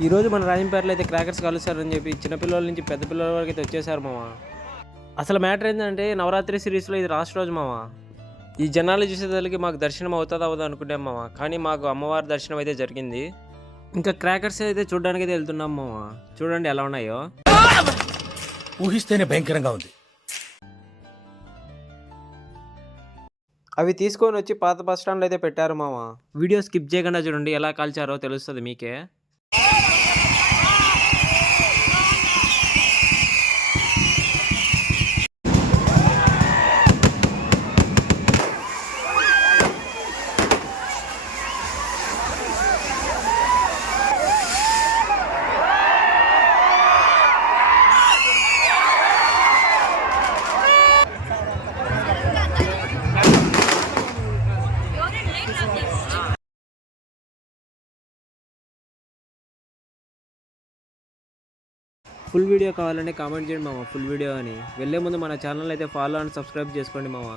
ఈరోజు మన రాజంపేటలో అయితే క్రాకర్స్ కలుస్తారని చెప్పి చిన్నపిల్లల నుంచి పెద్ద పిల్లల వరకు అయితే వచ్చేసారు మామ. అసలు మ్యాటర్ ఏంటంటే నవరాత్రి సిరీస్లో ఇది లాస్ట్ రోజు మామ. ఈ జనాలు చూసేదానికి మాకు దర్శనం అవుతుందా అవుదా అనుకుంటాం మామ, కానీ మాకు అమ్మవారి దర్శనం అయితే జరిగింది. ఇంకా క్రాకర్స్ అయితే చూడడానికి అయితే వెళ్తున్నాం మామ. చూడండి ఎలా ఉన్నాయో. ఊహిస్తేనే భయంకరంగా ఉంది. అవి తీసుకొని వచ్చి పాత బస్ స్టాండ్లో అయితే పెట్టారు మామ. వీడియో స్కిప్ చేయకుండా చూడండి, ఎలా కాల్చారో తెలుస్తుంది మీకే. ఫుల్ వీడియో కావాలంటే కామెంట్ చేయండి మామ, ఫుల్ వీడియో అని. వెళ్ళే ముందు మన ఛానల్ అయితే ఫాలో అండ్ సబ్స్క్రైబ్ చేసుకోండి మామ.